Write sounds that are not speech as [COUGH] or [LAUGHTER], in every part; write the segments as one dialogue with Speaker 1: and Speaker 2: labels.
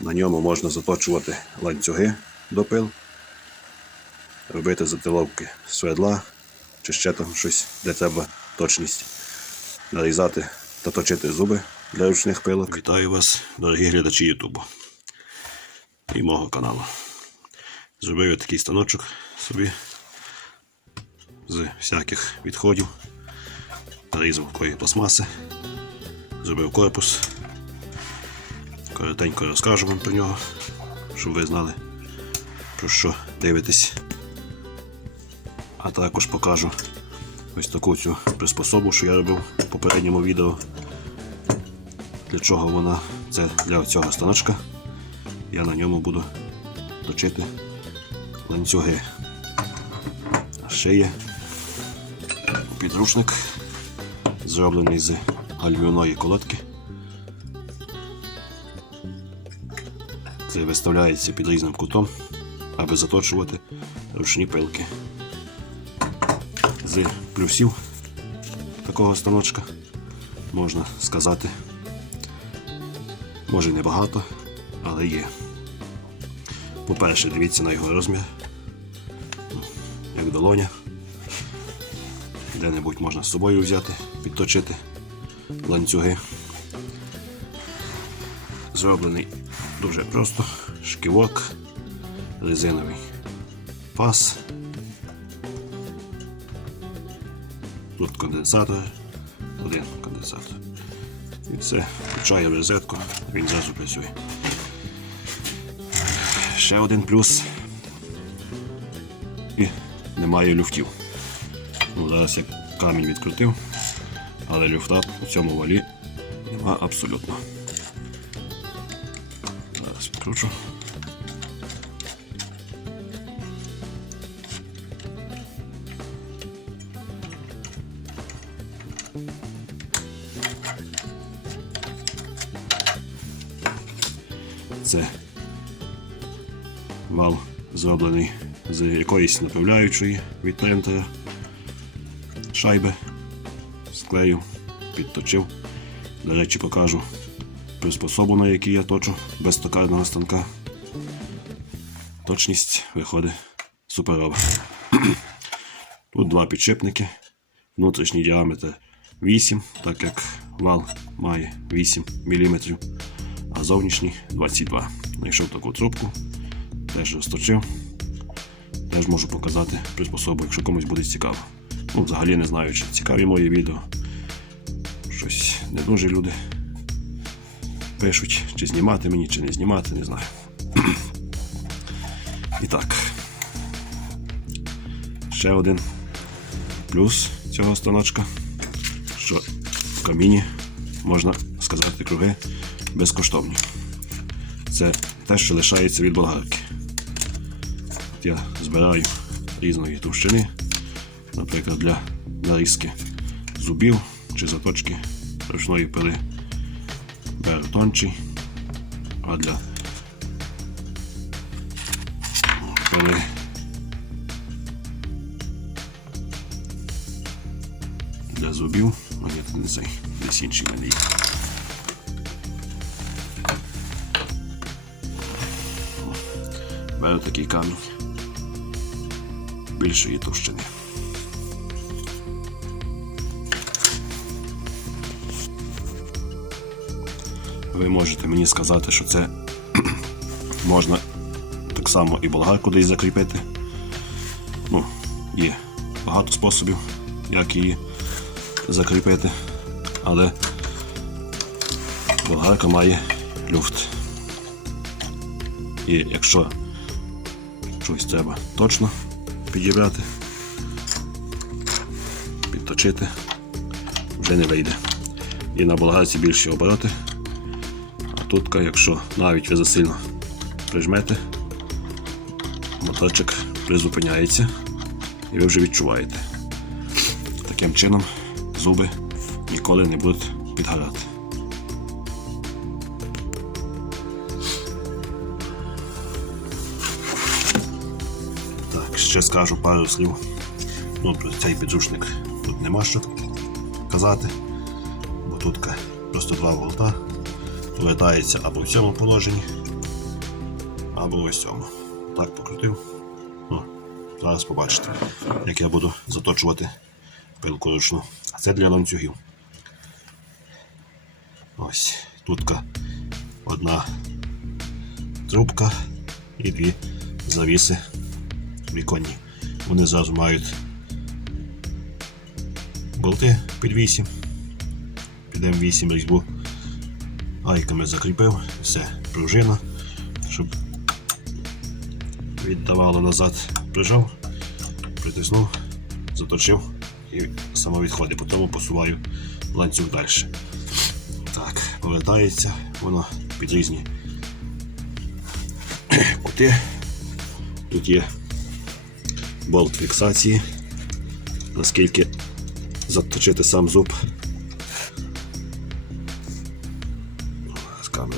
Speaker 1: На ньому можна заточувати ланцюги до пил, робити затиловки свердла чи ще там щось, де треба точність, нарізати та точити зуби для ручних пилок. Вітаю вас, дорогі глядачі Ютубу і мого каналу. Зробив я такий станочок собі з всяких відходів. Нарізав кої пластмаси, зробив корпус. Коротенько розкажу вам про нього, щоб ви знали, про що дивитесь. А також покажу ось таку цю приспособу, що я робив в попередньому відео. Для чого вона? Це для цього станочка. Я на ньому буду точити ланцюги. Ще є підручник, зроблений з гальмівної колодки. Це виставляється під різним кутом, аби заточувати ручні пилки. З плюсів такого станочка можна сказати, може й небагато, але є. По-перше, дивіться на його розмір, як долоня. Де-небудь можна з собою взяти, підточити ланцюги. Зроблений дуже просто. Шківок, резиновий пас. Тут конденсатор, один конденсатор. І все, включає в розетку, він зразу працює. Ще один плюс. І немає люфтів. Ну, зараз я камінь відкрутив, але люфта у цьому валі нема абсолютно. Відкручу. Це вал зроблений з якоїсь направляючої від принтера шайби. Склеїв, підточив. До речі, покажу приспособу, на якій я точу без токарного станка. Точність виходить суперова. [CLEARS THROAT] Тут два підшипники. Внутрішній діаметр 8, так як вал має 8 мм, а зовнішній 22 Знайшов таку трубку, теж розточив. Теж можу показати приспособу, якщо комусь буде цікаво. Ну, взагалі не знаю, чи цікаві мої відео. Щось не дуже люди пишуть, чи знімати мені, чи не знімати, не знаю. [CLEARS THROAT] І так. Ще один плюс цього станочка, що в каміні можна сказати круги безкоштовні. Це те, що лишається від болгарки. От я збираю різної товщини, наприклад, для нарізки зубів чи заточки ручної пили тончий, а для пили для зубів, а ні, тут не цей, десь інший мене є. Беру такий камінь. Більшої товщини. Ви можете мені сказати, що це [CLEARS THROAT] можна так само і болгарку десь закріпити. Ну, є багато способів, як її закріпити, але болгарка має люфт. І якщо щось треба точно підібрати, підточити, вже не вийде. І на болгарці більші обороти. Тут, якщо навіть ви засильно прижмете, моторчик призупиняється і ви вже відчуваєте. Таким чином зуби ніколи не будуть підгорати. Так, ще скажу пару слів. Ну, про цей підручник тут нема що казати, бо тут просто два болта повертається або в цьому положенні, або ось цьому. Так покрутив. Ну, зараз побачите, як я буду заточувати пилку ручну. А це для ланцюгів. Ось тут одна трубка і дві завіси віконні. Вони зразу мають болти під 8. Під М8 різьбу. Айками закріпив, все, пружина, щоб віддавало назад, прижав, притиснув, заточив і само відходить. Потім посуваю ланцюг далі. Так, повертається воно під різні [CLEARS THROAT] кути. Тут є болт фіксації, наскільки заточити сам зуб.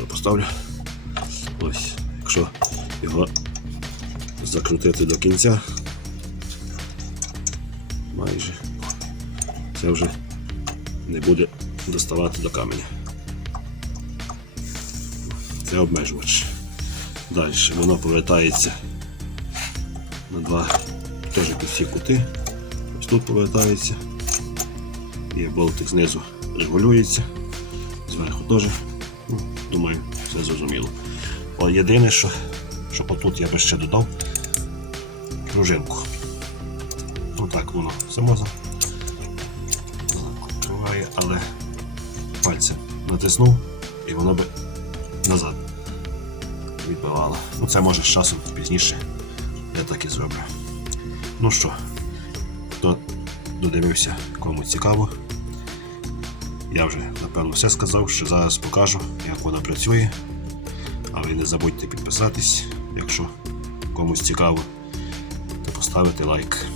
Speaker 1: Поставлю. Ось, якщо його закрутити до кінця, майже це вже не буде доставати до каменя. Це обмежувач. Далі воно повертається на два теж всі кути. Ось тут повертається. Є болтик знизу регулюється. Зверху теж. Думаю, все зрозуміло. О, єдине, що, що отут я би ще додав пружинку. Так воно само закриває, але пальцем натиснув і воно би назад відбивало. Ну це може з часом пізніше. Я так і зроблю. Ну що, хто додивився, кому цікаво. Я вже напевно все сказав, що зараз покажу, як вона працює. А ви не забудьте підписатись, якщо комусь цікаво, то поставити лайк.